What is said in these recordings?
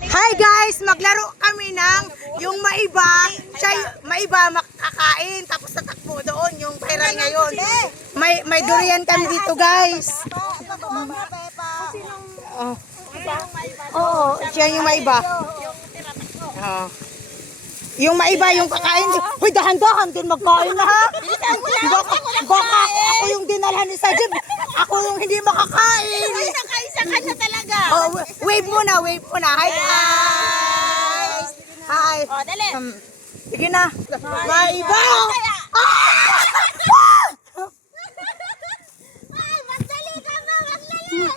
Hi guys, maglaro kami ng yung maiba, maiba makakain tapos tatakbo doon yung viral ngayon. May durian kami dito guys. Oo, siya yung maiba. Yung maiba yung kakain. Hoy, dahan-dahan din magkain na ha. Baka ako yung dinalhan ni Sajib. Ako yung hindi makakain. Nakaisa ka na talaga. Oh, wave muna. Hi guys. Hi. Oh, dali. Sige na. Maiba. Ay, magdali ka ba? Magdali.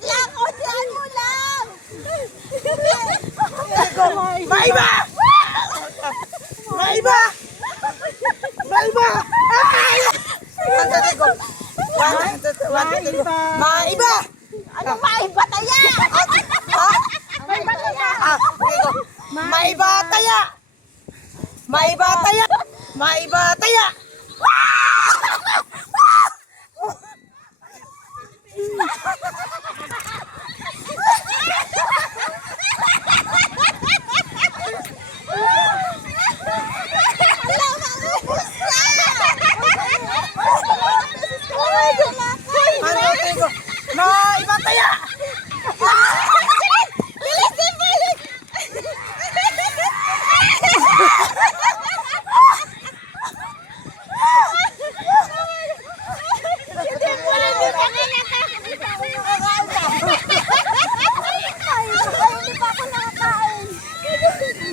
Lakotan mo lang. Maiba. Maiba. Maiba. Maiba. Ano maiba taya? Maiba taya. Maiba taya. Maiba taya. Maiba taya.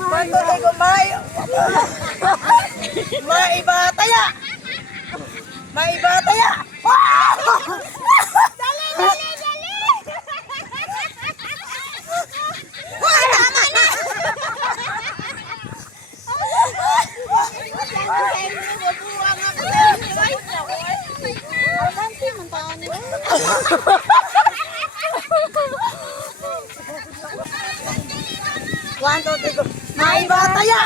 Maiba taya. Maiba taya. Maiba taya. Dali. Tama na. One, two, three, go. Maiba taya.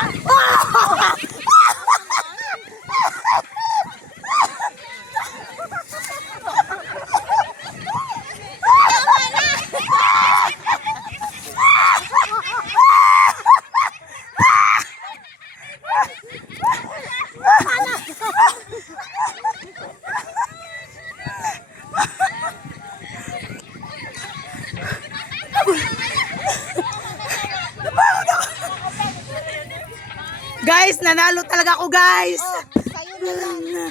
Guys, nanalo talaga ako guys. Sa'yo na lang.